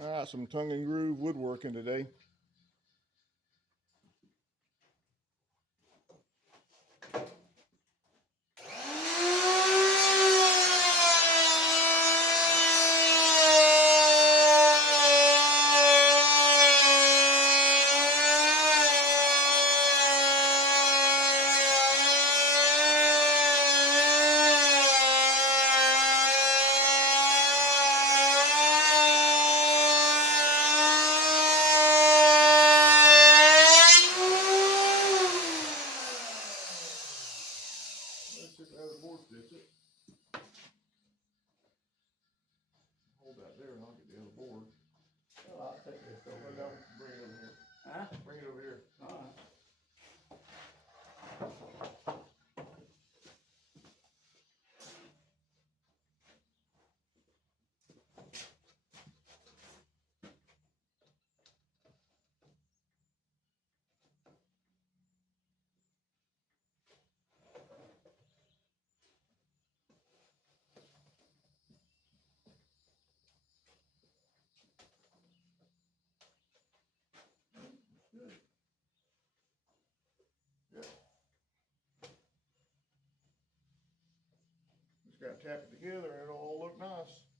All right, some tongue and groove woodworking today. Let's just add a board stitch it. Hold that there and I'll get the other board. Well, I'll take this over. Well, no, bring it over here. Huh? Bring it over here. Alright. Good. Good. Just gotta tap it together and it'll all look nice.